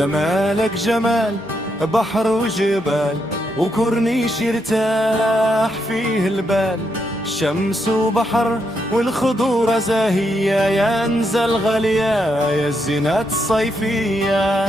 جمالك جمال بحر وجبال، وكورنيش يرتاح فيه البال. شمس وبحر والخضورة زاهية، يا انزل غالية يا الزينات الصيفية.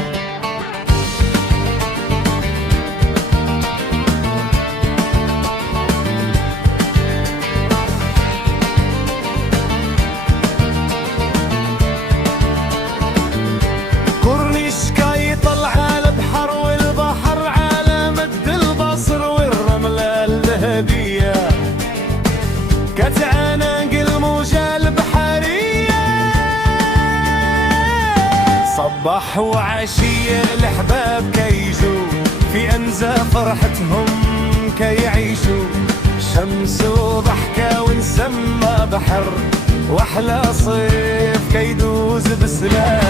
كتعناق الموجة البحرية، صباح وعشية الأحباب كيجوا في أنزى فرحتهم كيعيشوا. شمس وضحكة ونسمى بحر، وأحلى صيف كيدوز بسلام.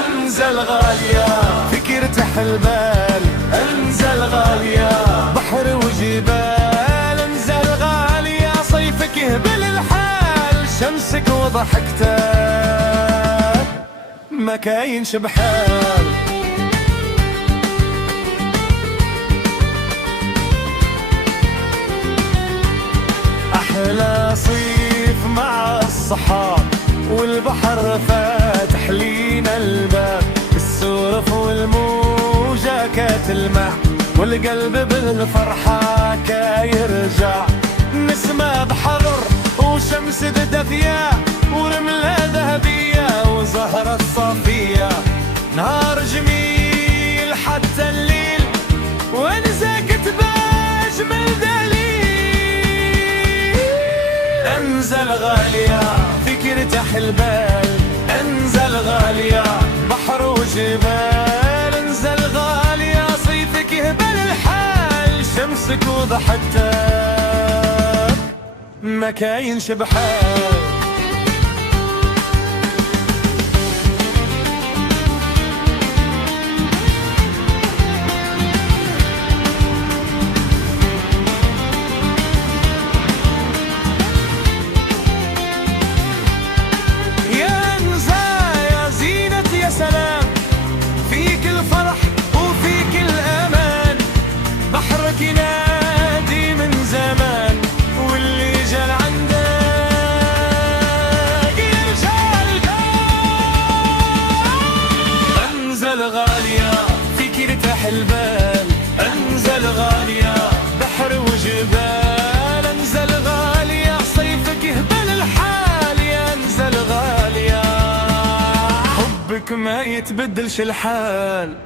أنزل غالية فيك يرتاح البال، أنزل غالية بحر وجبال. يهبل الحال شمسك وضحكتك ما كاينش بحال. أحلى صيف مع الصحاب، والبحر فاتح لينا الباب. السورف والموجة كتلمع، والقلب بالفرحة كيرجع. نسمة بحر وشمس دافية، ورملة ذهبية وزهرة صافية. نهار جميل حتى الليل، وانساك باجمل دليل. انزل غالية فيك يرتاح البال، انزل غالية بحر وجبال. انزل غالية صيفك يهبل الحال، شمسك وضحكتك ما كاينش بحال. يا انزا يا زينة يا سلام، فيك الفرح وفيك الأمان. بحرك ينادي من زمان، واللي جال عندك يرجع الجال. انزل غالية فيك يرتاح البال، انزل غالية بحر وجبال. انزل غالية صيفك يهبل الحال، يا انزل غالية حبك ما يتبدلش الحال.